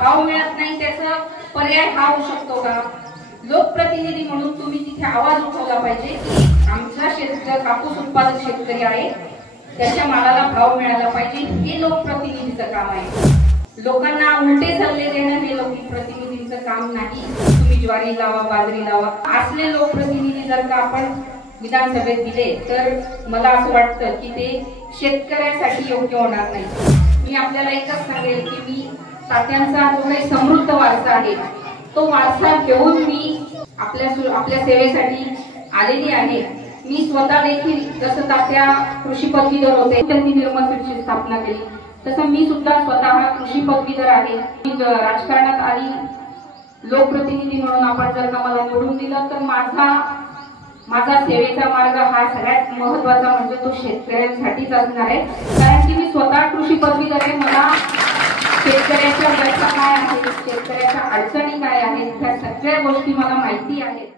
भाव मिळत नाही त्याचा पर्याय हा होऊ शकतो का? लोकप्रतिनिधी म्हणून तुम्ही तिथे आवाज उठवला पाहिजे की आमचा शेतकरी कापूस उत्पादक शेतकरी आहे, त्याच्या मालाला भाव मिळाला पाहिजे. हे लोकप्रतिनिधीचं काम आहे. लोकांना उलटे सल्ले देणं हे लोकप्रतिनिधींचं काम नाही. तुम्ही ज्वारी लावा, बाजरी लावा, असले लोकप्रतिनिधी जर का आपण विधानसभेत दिले तर मला असं वाटतं की ते शेतकऱ्यासाठी योग्य होणार नाही. मी आपल्याला एकच सांगेल की मी तात्यांचा जो काही समृद्ध वारसा आहे तो वारसा घेऊन मी आपल्या सेवेसाठी आलेली आहे. मी स्वतः देखील जसं तात्या कृषी पदवीधर होते, त्यांनी निर्मल सीडची स्थापना केली, तसं मी सुद्धा स्वतः कृषी पदवीधर आहे. राजकारणात आली लोकप्रतिनिधी म्हणून आपण जर का मला निवडून दिलं तर माझा सेवेचा मार्ग हा सगळ्यात महत्वाचा म्हणजे तो शेतकऱ्यांसाठीच असणार आहे. कारण की मी स्वतः कृषी पदवीधर आहे. मला शेतकऱ्याच्या व्यथा काय आहेत, शेतकऱ्याच्या अडचणी काय आहेत, ह्या सगळ्या गोष्टी मला माहिती आहेत.